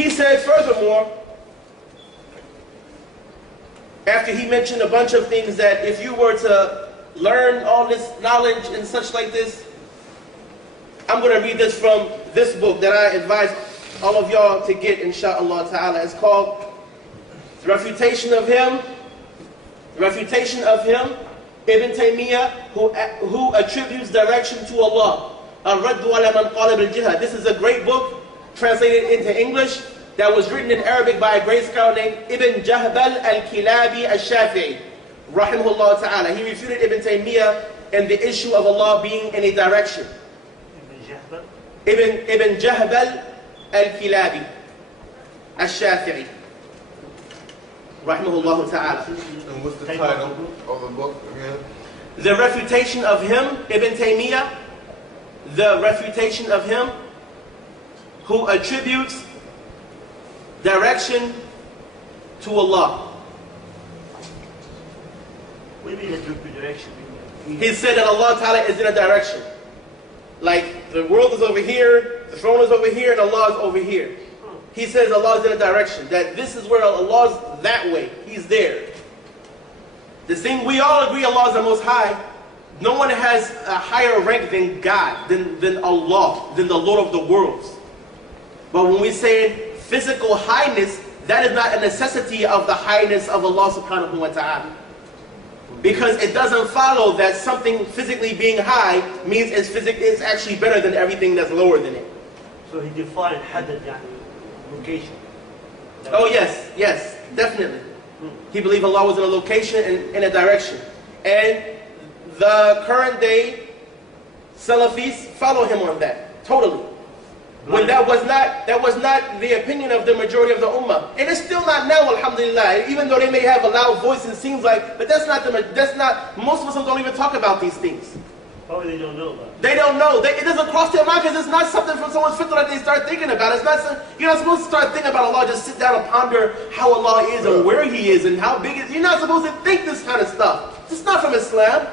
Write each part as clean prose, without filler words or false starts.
He said furthermore, after he mentioned a bunch of things that if you were to learn all this knowledge and such like this, I'm going to read this from this book that I advise all of y'all to get, inshaAllah ta'ala. It's called The Refutation of Him, Ibn Taymiyyah, who attributes direction to Allah. This is a great book, translated into English, that was written in Arabic by a great scholar named Ibn Jahbal al-Kilabi al-Shafi'i, rahimahullah ta'ala. He refuted Ibn Taymiyyah and the issue of Allah being in a direction. Ibn Jahbal al-Kilabi al-Shafi'i, rahimahullah ta'ala. And what's the title of the book again? The Refutation of Him, Ibn Taymiyyah, the Refutation of Him, who attributes direction to Allah. What do you mean attribute direction? He said that Allah Ta'ala is in a direction. Like the world is over here, the throne is over here, and Allah is over here. He says Allah is in a direction. That this is where Allah is that way. He's there. The thing we all agree Allah is the Most High. No one has a higher rank than God, than Allah, than the Lord of the worlds. But when we say physical highness, that is not a necessity of the highness of Allah subhanahu wa ta'ala. Because it doesn't follow that something physically being high means it's actually better than everything that's lower than it. So he defined hadad, location. Oh yes, yes, definitely. He believed Allah was in a location and in a direction. And the current day Salafis follow him on that, totally. When that was not the opinion of the majority of the ummah. And it's still not now, alhamdulillah. Even though they may have a loud voice, it seems like, but that's not, most Muslims don't even talk about these things. Probably they don't know about it. They don't know. It doesn't cross their mind because it's not something from someone's fitrah that they start thinking about. It's not, you're not supposed to start thinking about Allah, just sit down and ponder how Allah is and where He is and how big it is. You're not supposed to think this kind of stuff. It's not from Islam.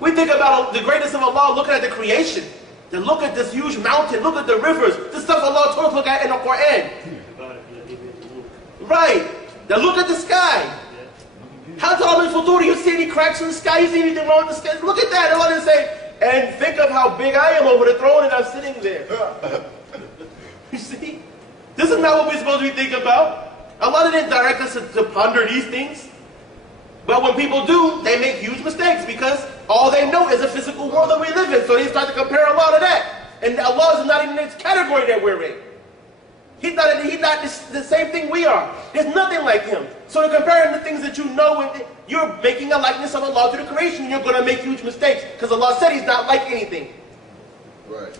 We think about the greatness of Allah looking at the creation. Then look at this huge mountain, look at the rivers, the stuff Allah told us to look at in the Quran. Right. Then look at the sky. How tall is Futur? You see any cracks in the sky? You see anything wrong with the sky? Look at that. Allah didn't say, and think of how big I am over the throne and I'm sitting there. You see? This is not what we're supposed to be thinking about. Allah didn't direct us to ponder these things. But when people do, they make huge mistakes because all they know is a physical world that we live in. So they start to compare Allah to that. And Allah is not in this category that we're in. He's not the same thing we are. There's nothing like Him. So to compare the things that you know, you're making a likeness of Allah to the creation, and you're going to make huge mistakes. Because Allah said He's not like anything. Right.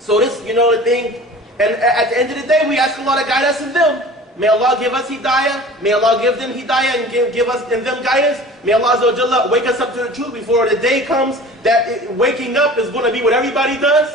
So this, the thing. And at the end of the day, we ask Allah to guide us in them. May Allah give us hidayah. May Allah give them hidayah and give us and them guidance. May Allah Azza wa Jalla wake us up to the truth before the day comes that waking up is going to be what everybody does.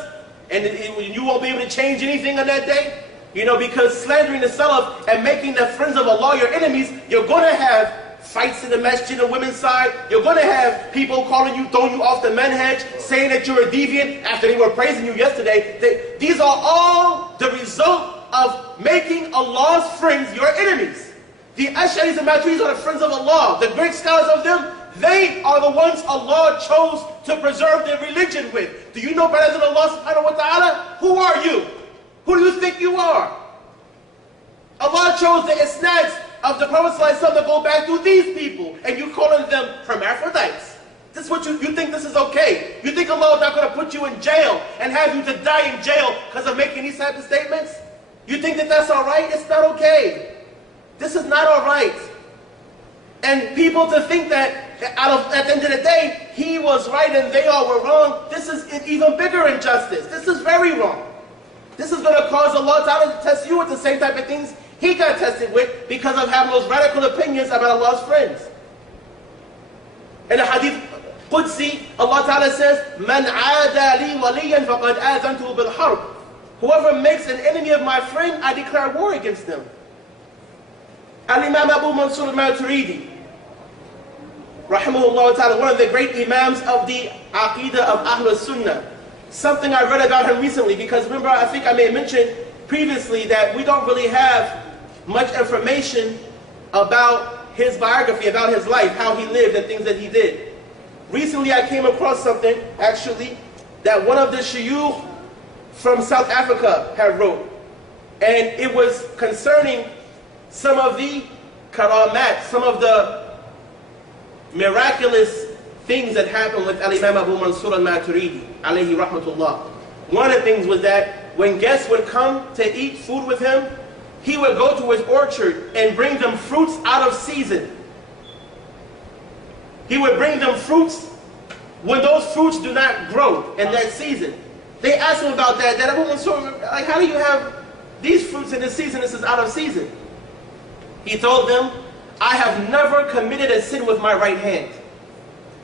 And you won't be able to change anything on that day. Because slandering the Salaf and making the friends of Allah your enemies, you're going to have fights in the masjid on women's side. You're going to have people calling you, throwing you off the manhaj, saying that you're a deviant after they were praising you yesterday. These are all the result of making Allah's friends your enemies. The Ash'aris and Maturidis are the friends of Allah. The great scholars of them, they are the ones Allah chose to preserve their religion with. Do you know better than Allah subhanahu wa ta'ala? Who are you? Who do you think you are? Allah chose the isnads of the Prophet ﷺ to go back to these people, and you calling them hermaphrodites. This is what you think this is okay. You think Allah is not going to put you in jail and have you to die in jail because of making these type of statements? You think that that's all right? It's not okay. This is not all right. And people to think that at the end of the day, he was right and they all were wrong, this is an even bigger injustice. This is very wrong. This is going to cause Allah Ta'ala to test you with the same type of things He got tested with because of having those radical opinions about Allah's friends. In the Hadith Qudsi, Allah Ta'ala says, "Man aada li waliyan faqad azantuhu bil harb." Whoever makes an enemy of my friend, I declare war against them. Al-Imam Abu Mansur al-Maturidi, rahimahullah ta'ala, one of the great imams of the Aqidah of Ahlul Sunnah. Something I read about him recently, because remember, I think I may have mentioned previously that we don't really have much information about his biography, about his life, how he lived and things that he did. Recently I came across something, actually, that one of the shuyukh from South Africa had wrote. And it was concerning some of the karamat, some of the miraculous things that happened with Al-Imam Abu Mansur al-Maturidi, alayhi rahmatullah. One of the things was that when guests would come to eat food with him, he would go to his orchard and bring them fruits out of season. He would bring them fruits when those fruits do not grow in that season. They asked him about that Abu Mansur, like, how do you have these fruits in this season? This is out of season. He told them, I have never committed a sin with my right hand.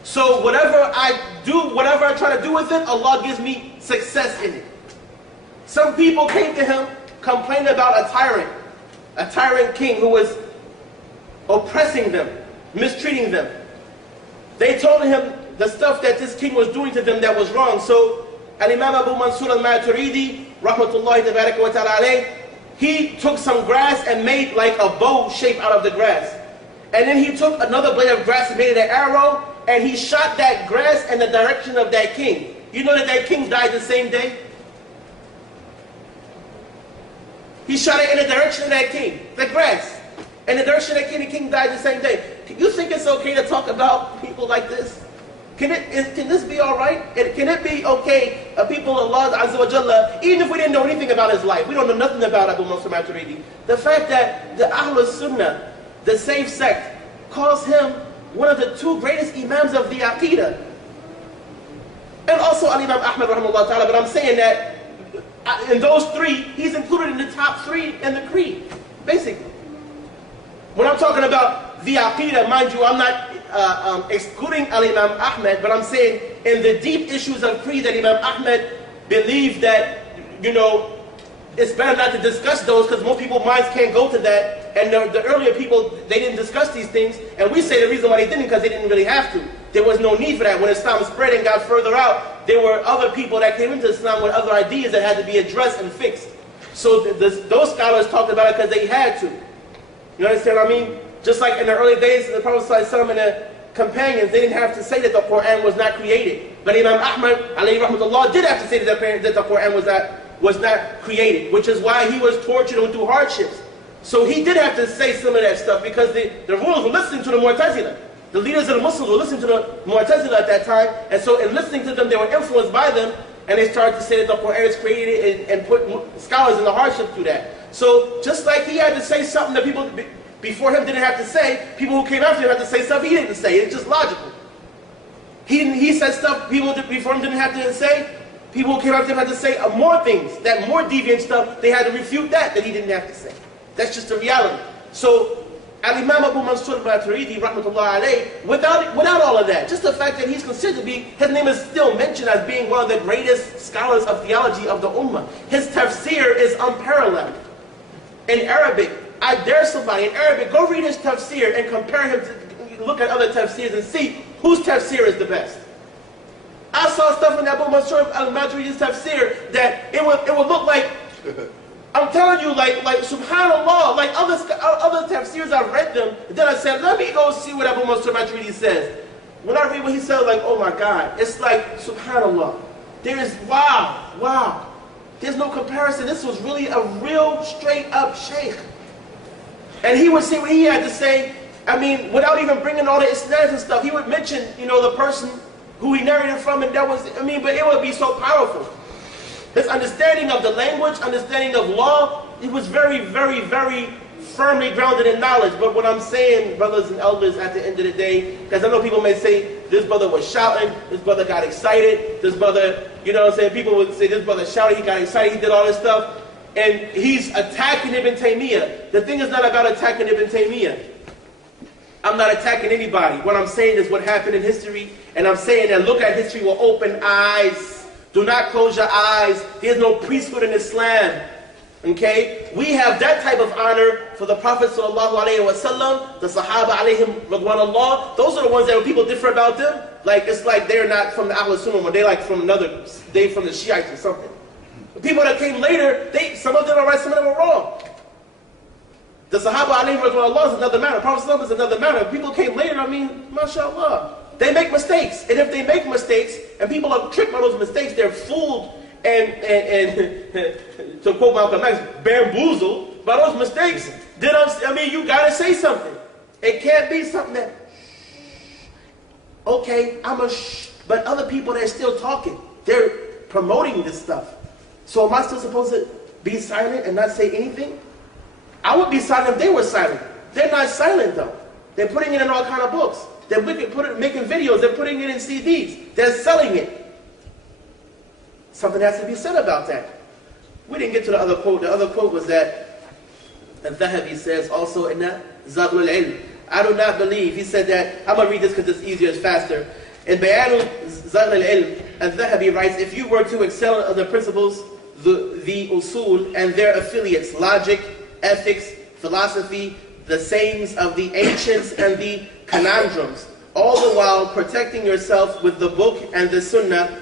So whatever I do, whatever I try to do with it, Allah gives me success in it. Some people came to him complaining about a tyrant king who was oppressing them, mistreating them. They told him the stuff that this king was doing to them that was wrong. So Al-Imam Abu Mansur al-Maturidi, rahmatullahi tabaraka wa ta'ala alayh, he took some grass and made like a bow shape out of the grass. And then he took another blade of grass and made it an arrow, and he shot that grass in the direction of that king. You know that king died the same day? He shot it in the direction of that king, the grass. In the direction of that king, the king died the same day. You think it's okay to talk about people like this? Can this be alright? Can it be okay, people of Allah Azza wa Jalla, even if we didn't know anything about his life, we don't know nothing about Abu Mansur Maturidi, the fact that the Ahlul Sunnah, the safe sect, calls him one of the two greatest imams of the Aqidah. And also Al-Imam Ahmad rahimahullah ta'ala, but I'm saying that in those three, he's included in the top three in the creed, basically. When I'm talking about the Aqidah, mind you, I'm not excluding Al-Imam Ahmad, but I'm saying in the deep issues of creed that Imam Ahmad believed that, you know, it's better not to discuss those because most people's minds can't go to that. And the earlier people, they didn't discuss these things. And we say the reason why they didn't because they didn't really have to. There was no need for that. When Islam spread and got further out, there were other people that came into Islam with other ideas that had to be addressed and fixed. So those scholars talked about it because they had to. You understand what I mean? Just like in the early days, the Prophet ﷺ and the companions, they didn't have to say that the Quran was not created. But Imam Ahmad, alayhi rahmatullah, did have to say that the Quran was not created, which is why he was tortured and through hardships. So he did have to say some of that stuff because the rulers were listening to the Mu'tazila. The leaders of the Muslims were listening to the Mu'tazila at that time, and so in listening to them, they were influenced by them, and they started to say that the Quran is created and put scholars in the hardship through that. So just like he had to say something that people before him didn't have to say, people who came after him had to say stuff he didn't say. It's just logical. He said stuff people before him didn't have to say. People who came after him had to say more things, that more deviant stuff, they had to refute that he didn't have to say. That's just the reality. So Al-Imam Abu Mansur Maturidi, rahmatullah alayh, without all of that, just the fact that he's considered to be, his name is still mentioned as being one of the greatest scholars of theology of the Ummah. His tafsir is unparalleled. In Arabic, I dare somebody in Arabic, go read his tafsir and compare him to, look at other tafsirs and see whose tafsir is the best. I saw stuff in Abu Mansur al-Maturidi's tafsir that it would look like, I'm telling you, like subhanallah, like other tafsirs, I've read them, and then I said, let me go see what Abu Mansur al-Maturidi says. When I read what he said, like, oh my God, it's like, subhanallah, there's, wow, there's no comparison. This was really a real straight up sheikh. And he would say what he had to say, I mean, without even bringing all the isnads and stuff. He would mention, you know, the person who he narrated from, and that was, I mean, but it would be so powerful. His understanding of the language, understanding of law, it was very, very, very firmly grounded in knowledge. But what I'm saying, brothers and elders, at the end of the day, because I know people may say, this brother was shouting, this brother got excited, this brother, you know what I'm saying, people would say, this brother shouted, he got excited, he did all this stuff, and he's attacking Ibn Taymiyyah. The thing is not about attacking Ibn Taymiyyah. I'm not attacking anybody. What I'm saying is what happened in history, and I'm saying that look at history with open eyes. Do not close your eyes. There's no priesthood in Islam. Okay? We have that type of honor for the Prophet sallallahu alaihi wasallam, the Sahaba alaihim radwanullah. Those are the ones that when people differ about them, like it's like they're not from the Ahlul Sunnah, or they're like from another, they from the Shiites or something. The people that came later, some of them are right, Sahaba alayhi Allah is another matter. Prophet Sallallahu is another matter. People came later, I mean, mashallah. They make mistakes. And if they make mistakes, and people are tricked by those mistakes, they're fooled and to quote Malcolm X, bamboozled by those mistakes. Then I mean, you gotta say something. It can't be something that, okay, but other people, they're still talking. They're promoting this stuff. So am I still supposed to be silent and not say anything? I would be silent if they were silent. They're not silent though. They're putting it in all kind of books. They're making videos. They're putting it in CDs. They're selling it. Something has to be said about that. We didn't get to the other quote. The other quote was that Al-Dhahabi says also in that Zadul al-Ilm. I do not believe. He said that, I'm going to read this because it's easier, it's faster. In Bayan Zadul al-Ilm, Al-Dhahabi writes, if you were to excel in the principles, the usul and their affiliates, logic, ethics, philosophy, the sayings of the ancients and the conundrums, all the while protecting yourself with the book and the sunnah,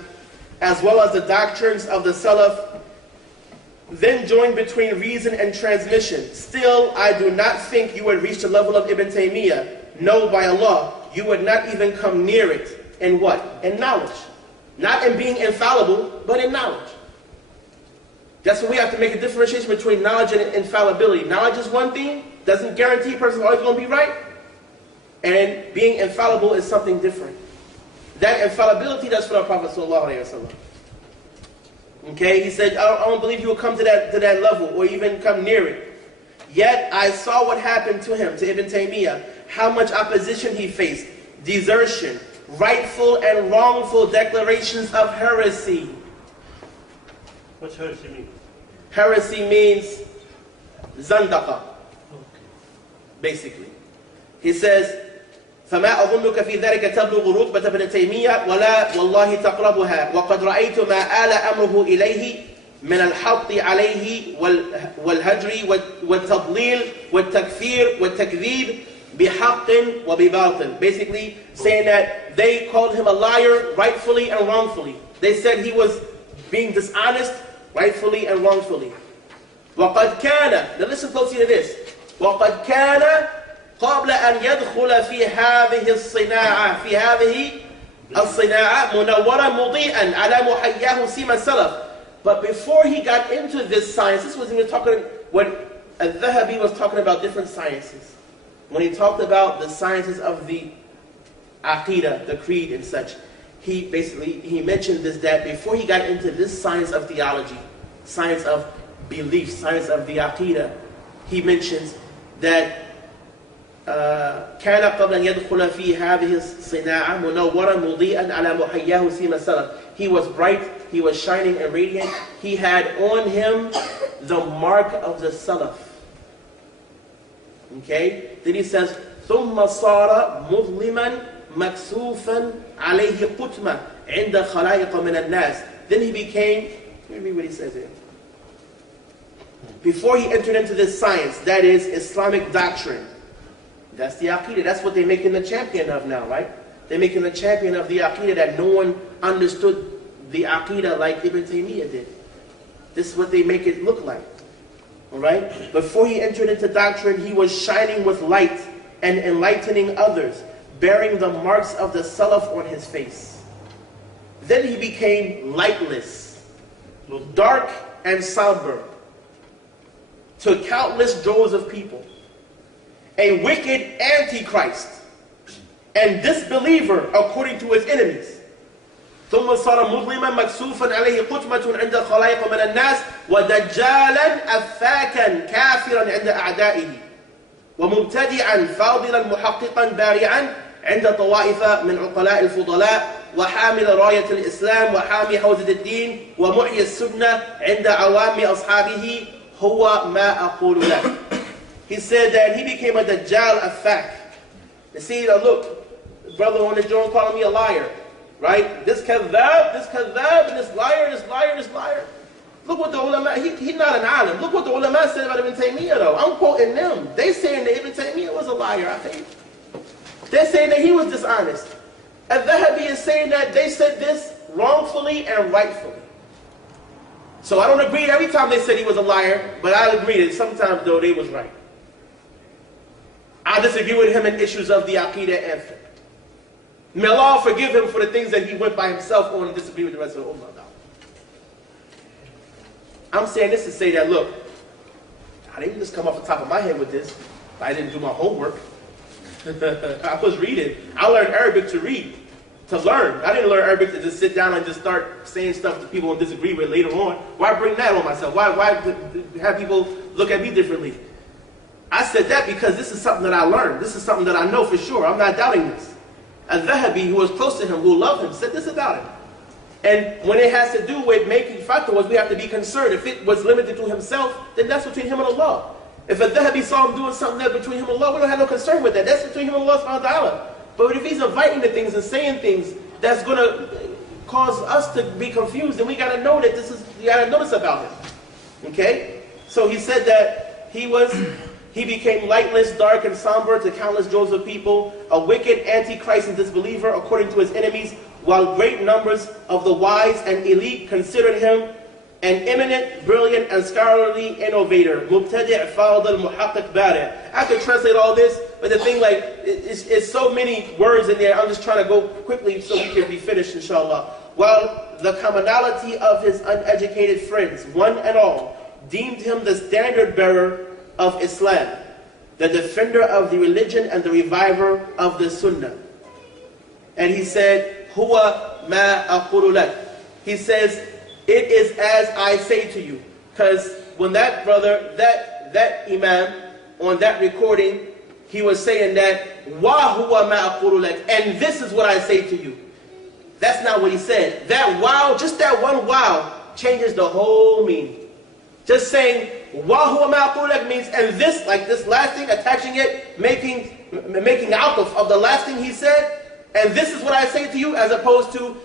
as well as the doctrines of the salaf, then join between reason and transmission. Still, I do not think you would reach the level of Ibn Taymiyyah. No, by Allah, you would not even come near it. In what? In knowledge. Not in being infallible, but in knowledge. That's what we have to make a differentiation between knowledge and infallibility. Knowledge is one thing, doesn't guarantee a person is always going to be right. And being infallible is something different. That infallibility, that's for the Prophet ﷺ. Okay, he said, I don't believe you will come to that level or even come near it. Yet I saw what happened to him, to Ibn Taymiyyah, how much opposition he faced, desertion, rightful and wrongful declarations of heresy. What's heresy mean? Heresy means zandaqa, basically. He says, فما أظنك في ذلك تبلغ رتبة ابن تيمية ولا والله تقربها وقد رأيت ما آل أمره إليه من الحط عليه والهجر والتضليل والتكفير والتكذيب بحق وبباطل. Basically saying that they called him a liar rightfully and wrongfully. They said he was being dishonest rightfully and wrongfully. وقد كان, now listen closely to this, وقد كان قبل أن يدخل في هذه الصناعة منورا مضيئا على محياه سيما السلف. But before he got into this science, this was when Al-Dhahabi was talking about different sciences. When he talked about the sciences of the Aqidah, the creed and such, he mentioned this, that before he got into this science of theology, science of belief, science of the Aqidah, he mentions that كان قبل أن يدخل في هذه الصناعة منورا مضيئا على محياه سيما السلف. He was bright, he was shining and radiant. He had on him the mark of the Salaf. Okay? Then he says, ثم صار مظلما مكسوفا عليه قتمة عند خلائق من الناس. Then he became, let me read what he says here. Before he entered into this science, that is Islamic doctrine. That's the Aqidah. That's what they're making the champion of now, right? They're making the champion of the Aqidah that no one understood the Aqidah like Ibn Taymiyyah did. This is what they make it look like. Alright? Before he entered into doctrine, he was shining with light and enlightening others, bearing the marks of the Salaf on his face. Then he became lightless, dark and somber, to countless droves of people. A wicked antichrist and disbeliever according to his enemies. ثم صار مظلما مكسوفا عليه قتمة عند خلائق من الناس ودجالا أفاكا كافرا عند أعدائه ومبتدعا فاضلا محققا بارعا عند طوائف من عقلاء الفضلاء وحامل راية الإسلام وحامي حوزة الدين ومحيي السنة عند عوام أصحابه هو ما أقول لك. He said that he became a Dajjal afak. You see, look, brother on the joint calling me a liar, right? This kadhab, and this liar. Look what the ulama, he's not an alim. Look what the ulama said about Ibn Taymiyyah though. I'm quoting them. They saying that Ibn Taymiyyah was a liar, I think. They're saying that he was dishonest. Al-Dhahabi is saying that they said this wrongfully and rightfully. So I don't agree every time they said he was a liar, but I agree that sometimes though they was right. I disagree with him in issues of the Aqidah and fiqh. May Allah forgive him for the things that he went by himself on and disagree with the rest of the Ummah about. I'm saying this to say that, look, I didn't just come off the top of my head with this. I didn't do my homework. I was reading. I learned Arabic to read, to learn. I didn't learn Arabic to just sit down and just start saying stuff that people will disagree with later on. Why bring that on myself? Why have people look at me differently? I said that because this is something that I learned. This is something that I know for sure. I'm not doubting this. Al-Dhahabi, who was close to him, who loved him, said this about him. And when it has to do with making fatwas, we have to be concerned. If it was limited to himself, then that's between him and Allah. If Al-Dhahabi saw him doing something that's between him and Allah, we don't have no concern with that. That's between him and Allah subhanahu wa ta'ala. But if he's inviting the things and saying things that's going to cause us to be confused, then we got to know that you got to notice about him. Okay? So he said that he became lightless, dark, and somber to countless droves of people, a wicked antichrist and disbeliever according to his enemies, while great numbers of the wise and elite considered him an eminent, brilliant, and scholarly innovator. Mubtadi' fadil muhaqqiq bari'. I could translate all this, but the thing, like, it's so many words in there, I'm just trying to go quickly so we can be finished, inshallah. While the commonality of his uneducated friends, one and all, deemed him the standard bearer of Islam, the defender of the religion and the reviver of the Sunnah. And he said, Huwa ma aqulu lak. He says, it is as I say to you. Because when that brother, that imam, on that recording, he was saying that, Wa huwa ma aqulu lak. And this is what I say to you. That's not what he said. That wow, just that one wow, changes the whole meaning. Just saying, Wa huwa ma aqulu lak means, and this, like this last thing, attaching it, making out of the last thing he said, and this is what I say to you, as opposed to,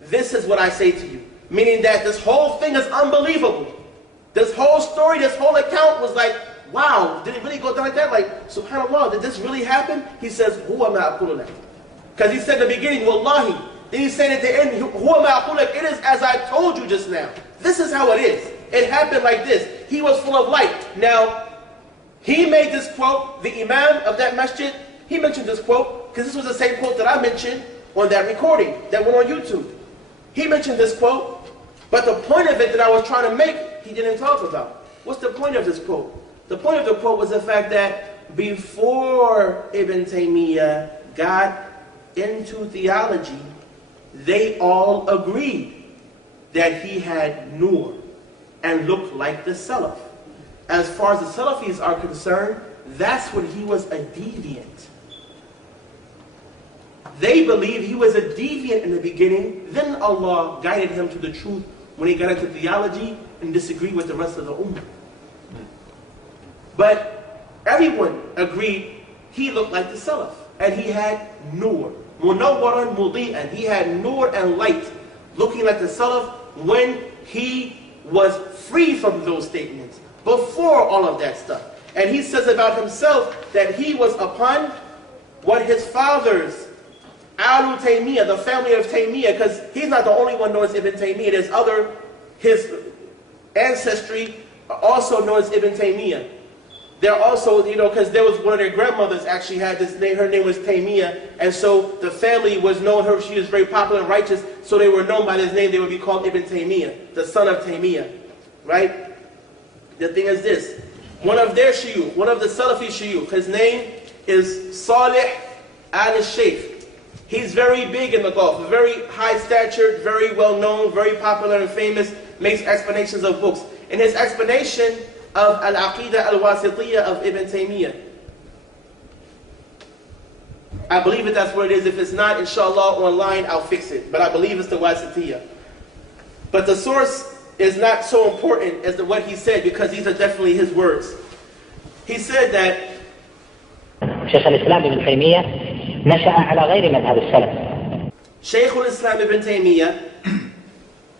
this is what I say to you. Meaning that this whole thing is unbelievable. This whole story, this whole account was like, wow, did it really go down like that? Like, subhanAllah, did this really happen? He says, Huwa ma aqulu lak. Because he said in the beginning, Wallahi. Then he said at the end, Huwa ma aqulu lak. It is as I told you just now. This is how it is. It happened like this. He was full of light. Now, he made this quote, the imam of that masjid, he mentioned this quote, because this was the same quote that I mentioned on that recording that went on YouTube. He mentioned this quote, but the point of it that I was trying to make, he didn't talk about. What's the point of this quote? The point of the quote was the fact that before Ibn Taymiyyah got into theology, they all agreed that he had nur and looked like the Salaf. As far as the Salafis are concerned, that's when he was a deviant. They believe he was a deviant in the beginning, then Allah guided him to the truth when he got into theology and disagreed with the rest of the ummah. But everyone agreed he looked like the Salaf, and he had nur. Munawwaran mudi'an. He had nur and light, looking like the Salaf when he was free from those statements, before all of that stuff. And he says about himself that he was upon what his fathers, Alu Taymiyyah, the family of Taymiyyah, because he's not the only one known as Ibn Taymiyyah. There's his ancestry also known as Ibn Taymiyyah. They're also, because there was one of their grandmothers actually had this name, her name was Taymiyyah, and so the family was known, she was very popular and righteous, so they were known by this name, they would be called Ibn Taymiyyah, the son of Taymiyyah, right? The thing is this, one of their shuyukh, one of the Salafi shuyukh, his name is Salih al-Shaykh. He's very big in the Gulf, very high statured, very well known, very popular and famous, makes explanations of books. In his explanation of Al-Aqidah Al-Wasitiyah of Ibn Taymiyyah, I believe that's what it is. If it's not, inshallah, online, I'll fix it. But I believe it's the Wasitiyah. But the source is not so important as what he said, because these are definitely his words. He said that Shaykh al-Islam Ibn Taymiyyah نشأ على غير مذهب السلف. Shaykh al-Islam Ibn Taymiyyah,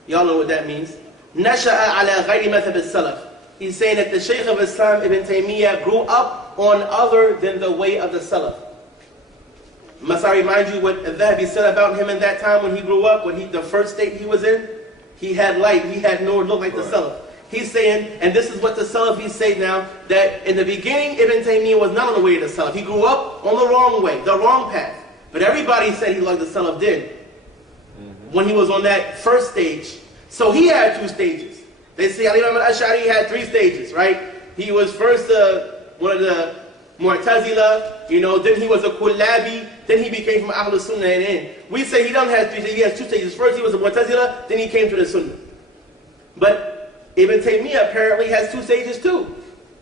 y'all know what that means. نشأ على غير مذهب السلف. He's saying that the Shaykh of Islam Ibn Taymiyyah grew up on other than the way of the Salaf. Must I remind you what Al-Dhahabi said about him in that time when he grew up, the first state he was in? He had light, he had nur, looked like the Salaf. He's saying, and this is what the Salafis say now, that in the beginning Ibn Taymiyyah was not on the way to the Salaf. He grew up on the wrong way, the wrong path. But everybody said he like the Salaf did when he was on that first stage. So he had 2 stages. They say Al-Imam al-Ash'ari had 3 stages, right? He was first one of the Mu'tazila, then he was a Kullabi, then he became from Ahlul Sunnah and in. We say he doesn't have 3 stages, he has 2 stages. First he was a Mu'tazila, then he came to the Sunnah. But Ibn Taymiyyah apparently has 2 stages too.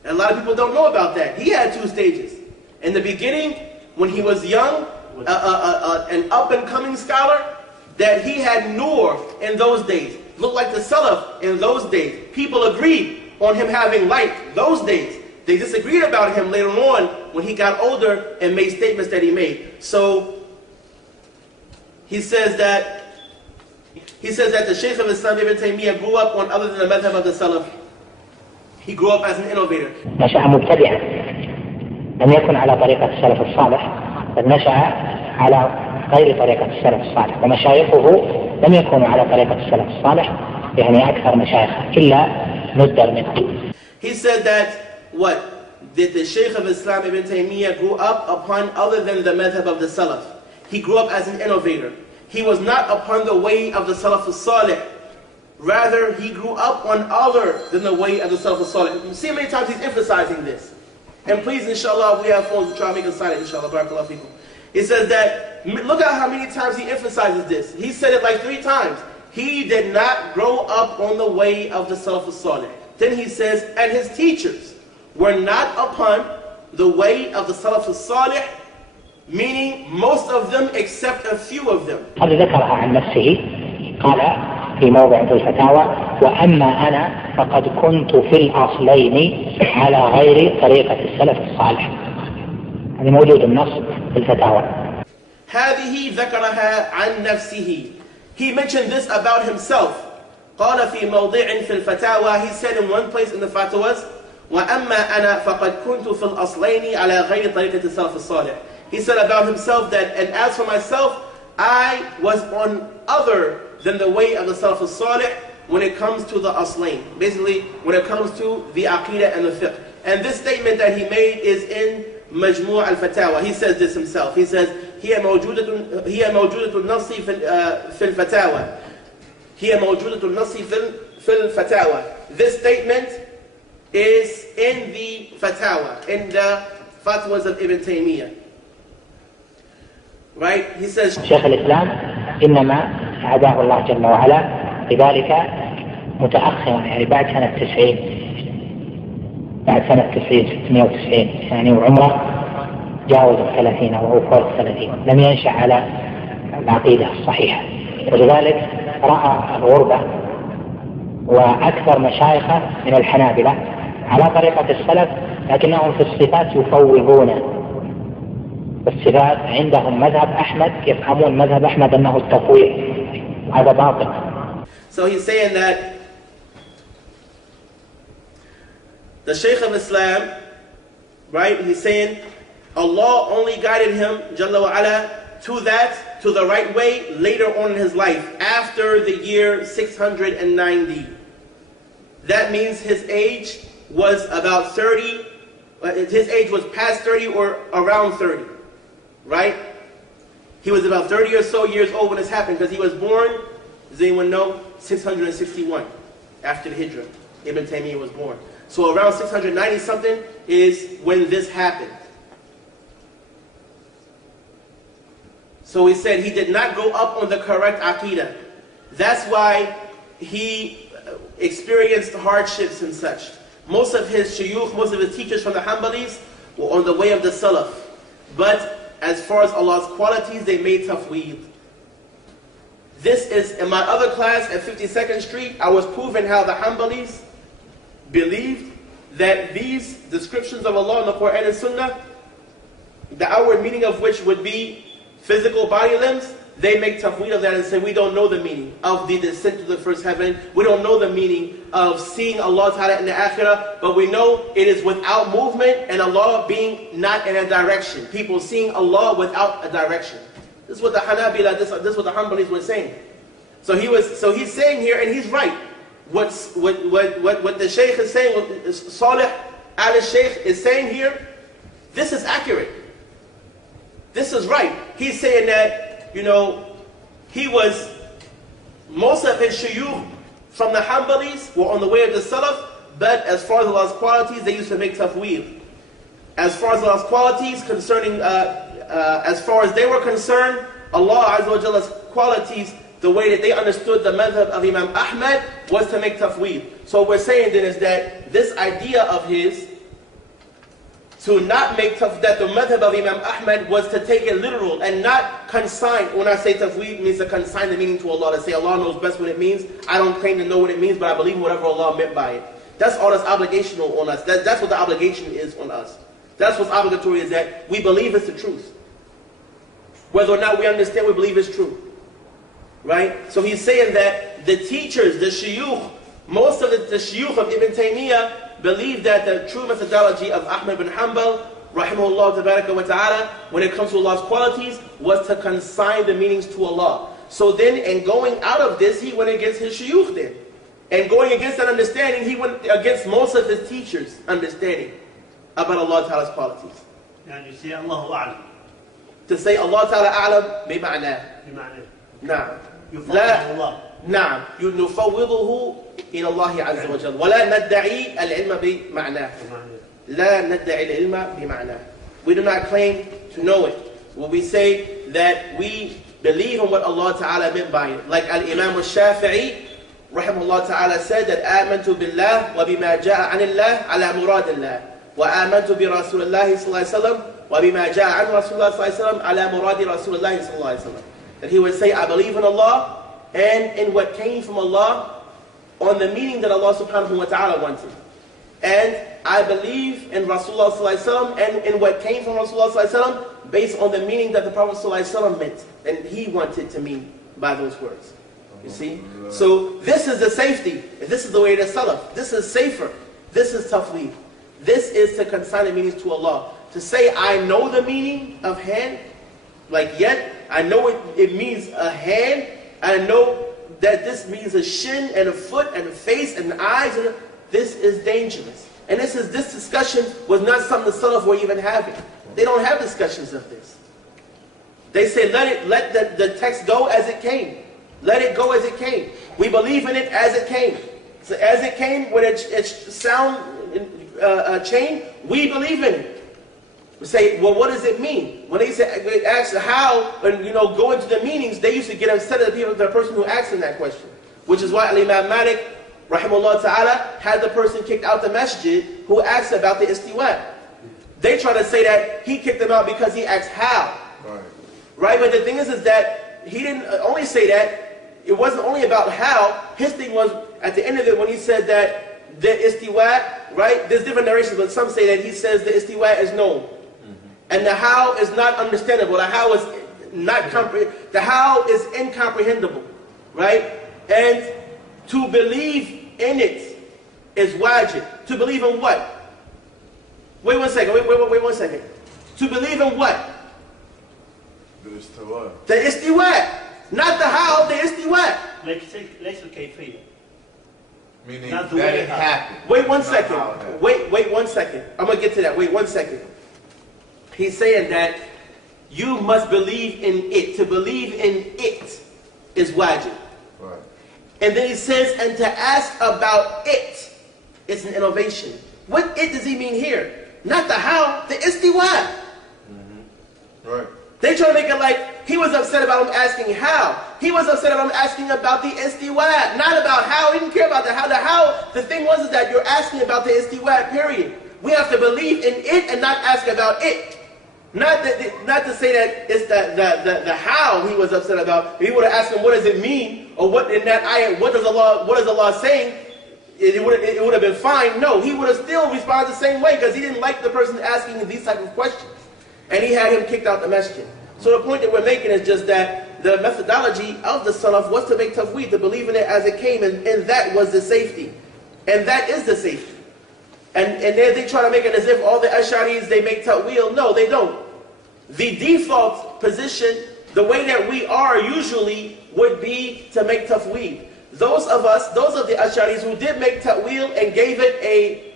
And a lot of people don't know about that. He had 2 stages. In the beginning, when he was young, an up-and-coming scholar, that he had nur in those days. Looked like the Salaf in those days. People agreed on him having light those days. They disagreed about him later on when he got older and made statements that he made. So he says that the Shaykh of Islam Ibn Taymiyyah grew up on other than the madhab of the Salaf. He grew up as an innovator. نشأ مبتدعا لم يكن على طريقة السلف الصالح بل نشأ على غير طريقة السلف الصالح ومشايخه لم يكونوا على طريقة السلف الصالح يعني أكثر مشايخه إلا ندر منه. He said that did the Shaykh of Islam Ibn Taymiyyah grew up upon other than the madhab of the Salaf. He grew up as an innovator. He was not upon the way of the Salaf al-Salih. Rather, he grew up on other than the way of the Salaf al-Salih. You see how many times he's emphasizing this. And please, inshallah, if we have phones, we'll try to make it silent, inshallah. Barakallahu feekum. It says that, look at how many times he emphasizes this. He said it like 3 times. He did not grow up on the way of the Salaf al-Salih. Then he says, and his teachers were not upon the way of the Salaf al-Salih, meaning most of them except a few of them. هذا ذكرها عن نفسه قال في موضع في الفتاوى وأما أنا فقد كنت في الأصلين على غير طريقة السلف الصالح. هذا موجود النص في الفتاوى. هذه ذكرها عن نفسه. He mentioned this about himself. قال في موضع في الفتاوى. He said in one place in the fatwas وأما أنا فقد كنت في الأصلين على غير طريقة السلف الصالح. He said about himself that, and as for myself, I was on other than the way of the Salaf al-Salih when it comes to the aslain. Basically, when it comes to the aqidah and the fiqh. And this statement that he made is in Majmu' al-Fatawa. He says this himself. He says, هي موجودة النص في الفتاوى. هي موجودة النص في الفتاوى. This statement is in the Fatawa, in the fatwas of Ibn Taymiyyah. Right? He says, شيخ الإسلام إنما هداه الله جل وعلا لذلك متأخرا يعني بعد سنة 90 بعد سنة 690 يعني وعمره جاوز 30 أو فوق 30 لم ينشأ على العقيدة الصحيحة ولذلك رأى الغربة وأكثر مشايخه من الحنابلة على طريقة السلف لكنهم في الصفات يفوضون. الصفات عندهم مذهب أحمد يفهمون مذهب أحمد أنه التفويض هذا باطل. So he's saying that the Shaykh of Islam, right, he's saying Allah only guided him Jalla wa Ala to the right way later on in his life, after the year 690. That means his age was about 30, his age was past 30 or around 30. Right? He was about 30 or so years old when this happened because he was born, does anyone know? 661 after the Hijrah. Ibn Taymiyyah was born. So around 690 something is when this happened. So he said he did not grow up on the correct Aqidah. That's why he experienced hardships and such. Most of his shuyukh, most of his teachers from the Hanbalis were on the way of the Salaf. But as far as Allah's qualities, they made tafweed. This is, in my other class at 52nd Street, I was proving how the Hanbalis believed that these descriptions of Allah in the Quran and Sunnah, the outward meaning of which would be physical body limbs, they make tafweed of that and say, we don't know the meaning of the descent to the first heaven. We don't know the meaning of seeing Allah Ta'ala in the Akhirah, but we know it is without movement and Allah being not in a direction. People seeing Allah without a direction. This is what the Hanabila, this is what the Hanbalis were saying. So he's saying here, and he's right. what the Shaykh is saying, what Salih al-Shaykh is saying here, this is accurate. This is right. He's saying that, most of his shuyukh from the Hanbalis were on the way of the Salaf, but as far as Allah's qualities, they used to make tafweed. As far as Allah's qualities concerning, as far as they were concerned, Allah Azza wa Jalla's qualities, the way that they understood the madhab of Imam Ahmad was to make tafweed. So what we're saying then is that this idea of his, to not make that the madhab of Imam Ahmad was to take it literal and not consign. When I say tafweed, it means to consign the meaning to Allah, to say Allah knows best what it means. I don't claim to know what it means, but I believe whatever Allah meant by it. That's all that's obligational on us. That's what the obligation is on us. That's what's obligatory, is that we believe it's the truth. Whether or not we understand, we believe it's true. Right? So he's saying that the teachers, the shuyukh, most of the shuyukh of Ibn Taymiyyah believe that the true methodology of Ahmad bin Hanbal, rahimahullah tabaraka wa ta'ala, when it comes to Allah's qualities, was to consign the meanings to Allah. So then, in going out of this, he went against his shuyukh then. And going against that understanding, he went against most of his teachers' understanding about Allah Ta'ala's qualities. And you say Allahu A'lam. To say Allah Ta'ala A'lam, بمعنى. نعم. لا. نعم. نفوضه إلى الله عز وجل. ولا ندعي العلم بمعناه. لا ندعي العلم بمعناه. We do not claim to know it. When we say that we believe in what Allah Ta'ala meant by it. Like Al-Imam Al-Shafi'i, rahimahullah ta'ala, said that آمنت بالله وبما جاء عن الله على مراد الله وآمنت برسول الله صلى الله عليه وسلم وبما جاء عن رسول الله صلى الله عليه وسلم على مراد رسول الله صلى الله عليه وسلم. That he would say, I believe in Allah and in what came from Allah on the meaning that Allah subhanahu wa ta'ala wanted. And I believe in Rasulullah sallallahu alaihi wasallam and in what came from Rasulullah sallallahu alaihi wasallam based on the meaning that the Prophet sallallahu alaihi wasallam meant and he wanted to mean by those words. You see? So this is the safety. This is the way of the Salaf. This is safer. This is tafweed. This is to consign the meanings to Allah. To say, I know the meaning of hand, like yet, I know it means a hand. I know that this means a shin and a foot and a face and eyes. And this is dangerous. And this discussion was not something the Salaf were even having. They don't have discussions of this. They say, let the text go as it came. Let it go as it came. We believe in it as it came. So as it came, with its sound chain, we believe in it. We say, well, what does it mean? When they ask how, and go into the meanings, they used to get upset at the person who asked them that question. Which is why Imam Malik, rahimahullah ta'ala, had the person kicked out the masjid who asked about the istiwa. They try to say that he kicked them out because he asked how. Right? But the thing is that he didn't only say that. It wasn't only about how. His thing was, at the end of it, when he said that the istiwa, right? There's different narrations, but some say that he says the istiwa is known. And the how is not understandable. The how is the how is incomprehensible. Right? And to believe in it is wajib. To believe in what? Wait one second. Wait 1 second. To believe in what? The istiwa. The istiwa. Not the how, the istiwa. Meaning that it happened. Wait 1 second. Wait 1 second. I'm going to get to that. Wait 1 second. He's saying that you must believe in it. To believe in it is wajib. Right. And then he says, and to ask about it is an innovation. What it does he mean here? Not the how, the istiwa. Right. They try to make it like he was upset about him asking how. He was upset about him asking about the istiwa, not about how. He didn't care about the how. The thing was is that you're asking about the istiwa, period. We have to believe in it and not ask about it. Not to say that it's the how he was upset about. If he would have asked him, what does it mean? Or what in that ayah, what is Allah saying? It would have been fine. No, he would have still responded the same way because he didn't like the person asking these type of questions. And he had him kicked out the masjid. So the point that we're making is just that the methodology of the Salaf was to make tafweed, to believe in it as it came, and that was the safety. And that is the safety. And then they try to make it as if all the Ash'aris, they make ta'wil. No, they don't. The default position, the way that we are usually, would be to make tafweed. those of the Ash'aris who did make ta'wil and gave it a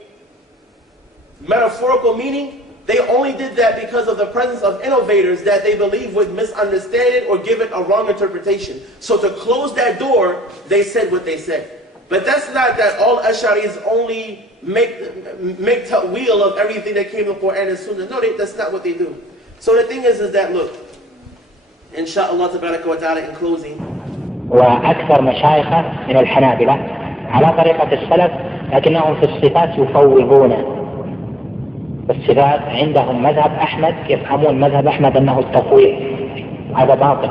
metaphorical meaning, they only did that because of the presence of innovators that they believe would misunderstand it or give it a wrong interpretation. So to close that door, they said what they said. But that's not that all Ash'aris only make ta'wil of everything that came in the Quran and Sunnah. No, that's not what they do. So the thing is that, look, inshallah tabaraka wa ta'ala, in closing, وأكثر مشايخة من الحنابلة على طريقة السلف، لكنهم في الصفات يفوضون. الصفات عندهم مذهب أحمد، يفهمون مذهب أحمد أنه التفويض، هذا باطل.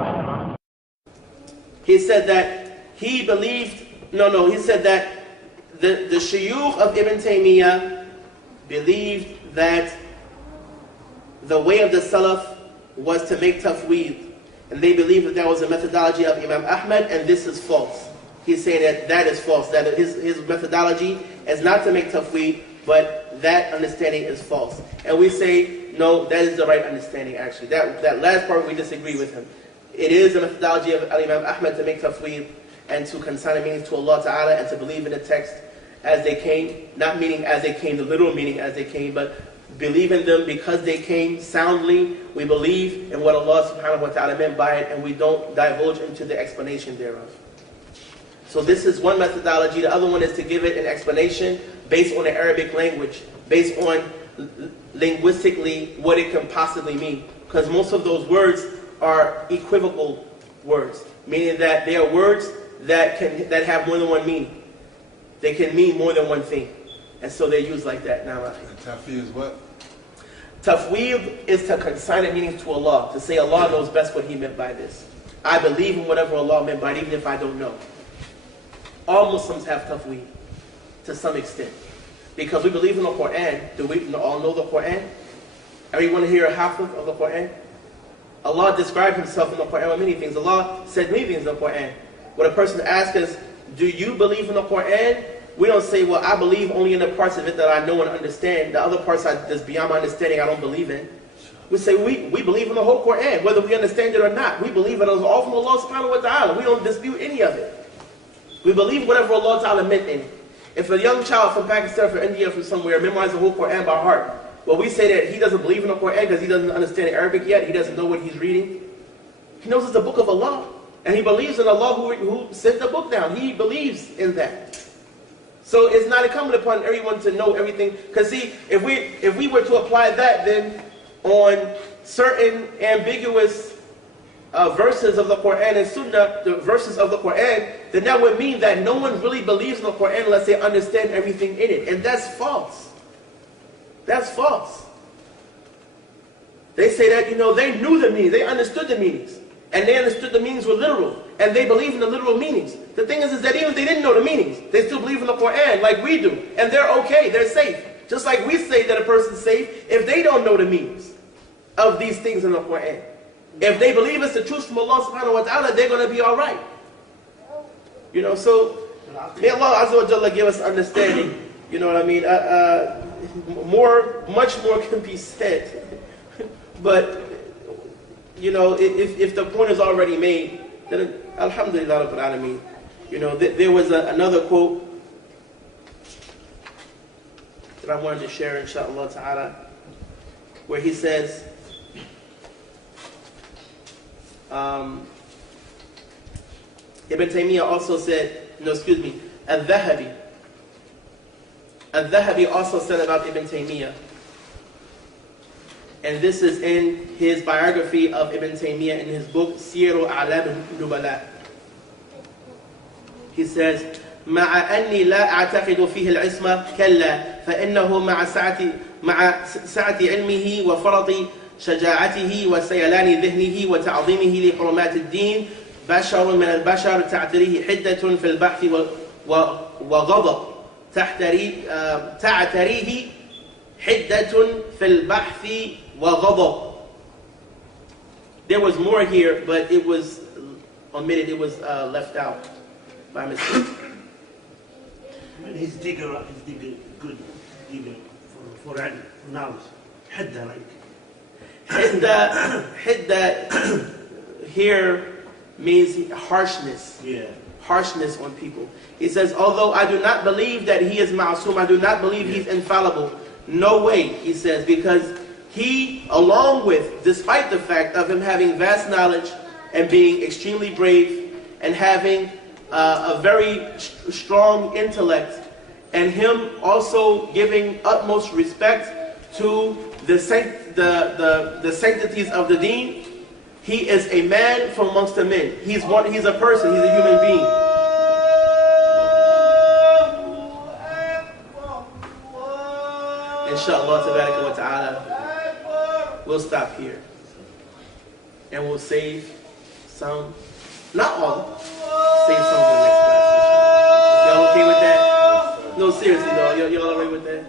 He said that he believed, he said that the shuyukh of Ibn Taymiyyah believed that the way of the Salaf was to make tafweed. And they believe that that was a methodology of Imam Ahmad, and this is false. He's saying that that is false, that his methodology is not to make tafweed, but that understanding is false. And we say, no, that is the right understanding actually. That last part we disagree with him. It is the methodology of Imam Ahmad to make tafweed and to consign the meanings to Allah Ta'ala and to believe in the text as they came, not meaning as they came, the literal meaning as they came, but believe in them because they came soundly. We believe in what Allah subhanahu wa ta'ala meant by it, and we don't divulge into the explanation thereof. So this is one methodology. The other one is to give it an explanation based on the Arabic language, based on linguistically what it can possibly mean. Because most of those words are equivocal words, meaning that they are words that have more than one meaning. They can mean more than one thing. And so they're used like that now. Tafweed is what? Tafweed is to consign the meaning to Allah, to say Allah knows best what He meant by this. I believe in whatever Allah meant by it, even if I don't know. All Muslims have tafweed, to some extent. Because we believe in the Quran. Do we all know the Quran? Everyone here a hafiz of the Quran? Allah described Himself in the Quran with many things. Allah said many things in the Quran. When a person asks us, do you believe in the Quran? We don't say, well, I believe only in the parts of it that I know and understand. The other parts that's beyond my understanding I don't believe in. We say we believe in the whole Quran, whether we understand it or not. We believe it was all from Allah subhanahu wa ta'ala. We don't dispute any of it. We believe whatever Allah ta'ala meant in it. If a young child from Pakistan, from India, from somewhere memorizes the whole Quran by heart, well, we say that he doesn't believe in the Quran because he doesn't understand Arabic yet. He doesn't know what he's reading. He knows it's the book of Allah. And he believes in Allah who sent the book down. He believes in that. So it's not incumbent upon everyone to know everything. Because see, if we were to apply that then on certain ambiguous verses of the Quran and Sunnah, the verses of the Quran, then that would mean that no one really believes in the Quran unless they understand everything in it. And that's false. That's false. They say that, they knew the meanings, they understood the meanings. And they understood the meanings were literal. And they believe in the literal meanings. The thing is that even if they didn't know the meanings, they still believe in the Quran like we do. And they're okay, they're safe. Just like we say that a person's safe if they don't know the meanings of these things in the Quran. If they believe it's the truth from Allah subhanahu wa ta'ala, they're going to be alright. So may Allah Azza wa Jalla give us understanding. You know what I mean? Much more can be said. But if the point is already made, then alhamdulillah rabbil alameen. There was another quote that I wanted to share, inshallah ta'ala, where he says, Ibn Taymiyyah also said, Al-Dhahabi also said about Ibn Taymiyyah, and this is in his biography of Ibn Taymiyyah in his book Siru A'lam al-Nubala. He says, مع أني لا أعتقد فيه العصمة كلا فإنه مع سعة علمه وفرط شجاعته وسيلان ذهنه وتعظيمه لحرمات الدين بشر من البشر تعتريه حدة في البحث وغضب تعتريه حدة في البحث وغضب. There was more here, but it was omitted, it was left out by mistake. He's digger good digger for knowledge. حدة like. Hidda here means harshness. Yeah. harshness on people. He says, although I do not believe that he is ma'asum, I do not believe he's infallible. No way, he says, because he, along with, despite the fact of him having vast knowledge and being extremely brave and having a very strong intellect, and him also giving utmost respect to the sanctities of the deen, he is a man from amongst the men. He's a person, he's a human being. Inshallah tabaraka wa ta'ala, we'll stop here. And we'll save some, not all, save some for the next class. Y'all okay with that? No, seriously though, y'all alright with that?